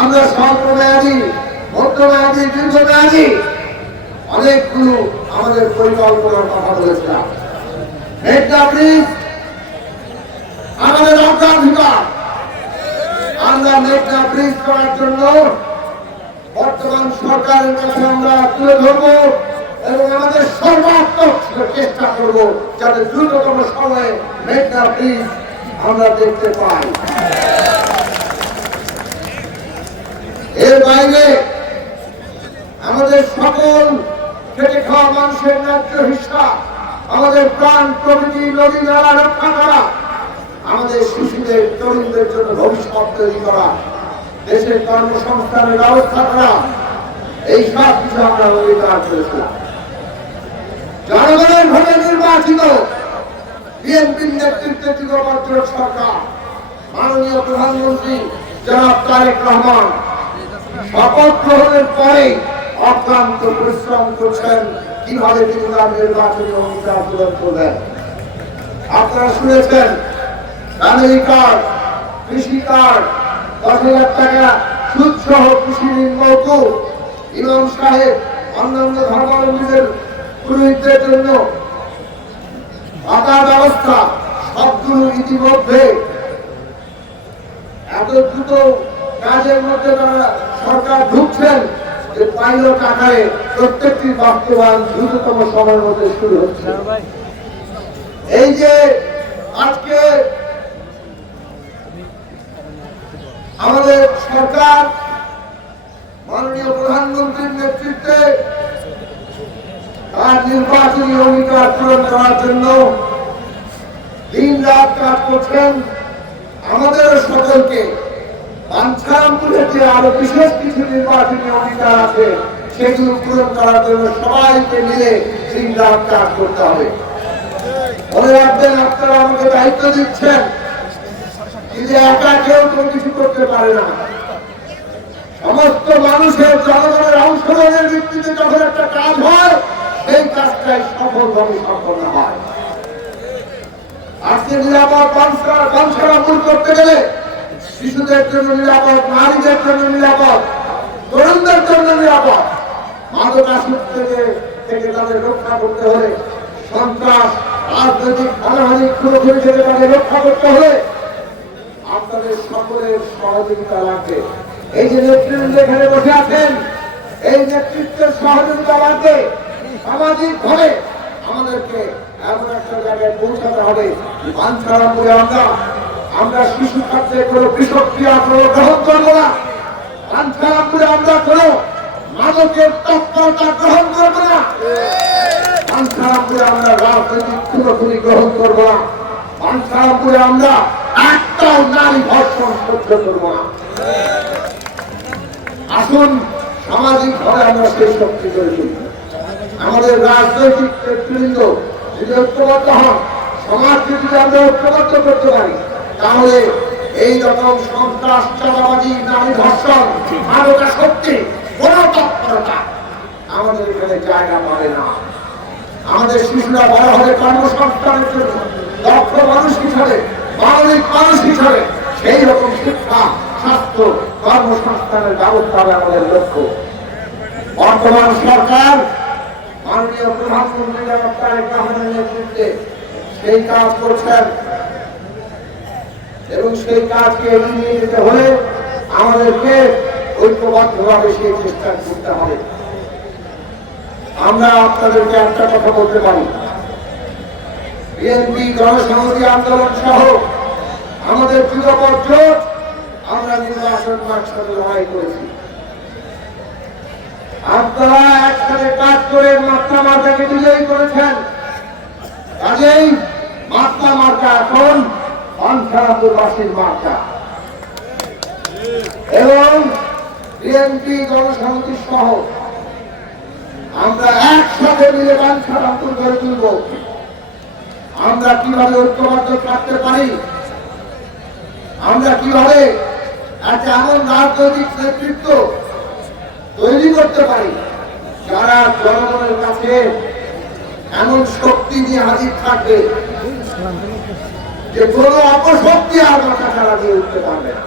আমরা স্বল্পমেয়াদী, মধ্যমেয়াদী, দীর্ঘমেয়াদী অনেকগুলো আমাদের পরিকল্পনার কথা বলেছিলাম। মেঘনা ব্রিজ আমাদের অগ্রাধিকার। আমরা মেঘনা ব্রিজ করার জন্য বর্তমান সরকারের কাছে আমরা তুলে ধরব এবং আমাদের সর্বাত্মক চেষ্টা করব যাতে দ্রুততম সময়ে মেঘনা ব্রিজ আমরা দেখতে পাই। এর বাইরে আমাদের সকল খেটে খাওয়া মানুষের ন্যায্য হিস্সা, আমাদের প্রাণ প্রকৃতি নদী নালা রক্ষা করা, আমাদের শিশুদের তরুণদের জন্য ভবিষ্যৎ তৈরি করা, দেশের কর্মসংস্থানের ব্যবস্থা করা, এই সব কিছু আমরা অঙ্গীকার করেছিলাম। জনগণের ভোটে নির্বাচিত বিএনপির নেতৃত্বে যুগপত্র সরকার, মাননীয় প্রধানমন্ত্রী জনাব তারেক রহমান শপথ গ্রহণের পরে অক্লান্ত পরিশ্রম করছেন কিভাবে তিনি তার নির্বাচনী অঙ্গীকার পূরণ করবেন। আপনারা শুনেছেন ফ্যামিলি কার্ড, কৃষি কার্ড, 10,000 টাকা সুদ সহ কৃষি ঋণ মওকুফ, ইমাম সাহেব, অন্যান্য ধর্মাবলম্বীদের পুরোহিতদের জন্য ভাতার ব্যবস্থা, সবগুলো ইতিমধ্যে এত দ্রুত কাজের মধ্যে তারা সরকার ঢুকছেন যে পাইলট আকারে প্রত্যেকটি বাস্তবায়ন দ্রুততম সময়ের মধ্যে শুরু হচ্ছে। এই যে আজকে আমাদের সরকার মাননীয় প্রধানমন্ত্রীর নেতৃত্বে তার নির্বাচনী অঙ্গীকার পূরণ করার জন্য দিন রাত কাজ করছেন, আমাদের সকলকে বাঞ্ছারামপুরের যে আরো বিশেষ কিছু নির্বাচনী অঙ্গীকার আছে সেগুলো পূরণ করার জন্য সবাইকে মিলে দিন রাত কাজ করতে হবে। মনে রাখবেন, আপনারা আমাকে দায়িত্ব দিচ্ছেন যে একা কেউ কোনো কিছু করতে পারে না। সমস্ত মানুষের জনগণের অংশগ্রহণের ভিত্তিতে যখন একটা কাজ হয় সেই কাজটাই সফলভাবে সম্পন্ন হয়। আজকে নিরাপদ বাঞ্ছারামপুর করতে গেলে শিশুদের জন্য নিরাপদ, নারীদের জন্য নিরাপদ, তরুণদের জন্য নিরাপদ, মাদকাসক্তি থেকে তাদের রক্ষা করতে হলে, সন্ত্রাস, রাজনৈতিক হানাহানি, খুনোখুনি থেকে তাদের রক্ষা করতে হলে আপনাদের সকলের সহযোগিতা লাগবে। এই যে নেতৃবৃন্দ এখানে বসে আছেন, এই নেতৃত্বের সহযোগিতা লাগবে। সামাজিক ভাবে আমাদেরকে এমন একটা জায়গায় পৌঁছাতে হবে, বাঞ্ছারামপুরে আমরা শিশু খাদ্যে কোনো বিষক্রিয়া গ্রহণ করবো না। বাঞ্ছারামপুরে আমরা কোনো মাদকের তৎপরতা গ্রহণ করবো না। বাঞ্ছারামপুরে আমরা রাজনৈতিক খুনোখুনি গ্রহণ করবো না। বাঞ্ছারামপুরে আমরা একটাও নারী ধর্ষণ সহ্য করবো না। আসুন সামাজিক ভাবে আমরা সেই শক্তি করে তুলি। আমাদের রাজনৈতিক নেতৃবৃন্দ যদি ঐক্যবদ্ধ হন, সমাজকে যদি আমরা ঐক্যবদ্ধ করতে পারি, তাহলে এই রকম সন্ত্রাস, চাঁদাবাজি, নারী ধর্ষণ, মাদকাসক্তি, কোন তৎপরতা আমাদের এখানে জায়গা পাবে না। আমাদের শিশুরা বড় হবে কর্মসংস্থানের জন্য দক্ষ মানুষ হিসাবে, মানবিক মানুষ হিসাবে। সেই রকম শিক্ষা, স্বাস্থ্য, কর্মসংস্থানের ব্যবস্থা হবে আমাদের লক্ষ্য। বর্তমান সরকার মাননীয় প্রধানমন্ত্রী জনাব তারেক রহমানের নেতৃত্বে সেই কাজ করছেন এবং সেই কাজকে এগিয়ে নিয়ে যেতে হলে আমাদেরকে ঐক্যবদ্ধভাবে সেই চেষ্টা করতে হবে। আমরা আপনাদেরকে একটা কথা বলতে পারি, বিএনপি, গণসংহতি আন্দোলন সহ আমাদের যুগপৎ জোট আমরা নির্বাচন একসাথে লড়াই করেছি। আপনারা একসাথে কাজ করে মাত্রা মার্কাকে বিজয়ী করেছেন। কাজেই মাত্রা মার্কা এখন বাঞ্ছারামপুরবাসীর মার্কা এবং বিএনপি, গণসংহতি সহ আমরা একসাথে মিলে বাঞ্ছারামপুর গড়ে তুলব। আমরা কিভাবে ঐক্যবদ্ধ থাকতে পারি, আমরা কিভাবে একটা এমন রাজনৈতিক নেতৃত্ব তৈরি করতে পারি যারা জনগণের কাছে এমন শক্তি নিয়ে হাজির থাকবে যে কোনো অপশক্তি আর মাথা খাড়া দিয়ে উঠতে পারবে না।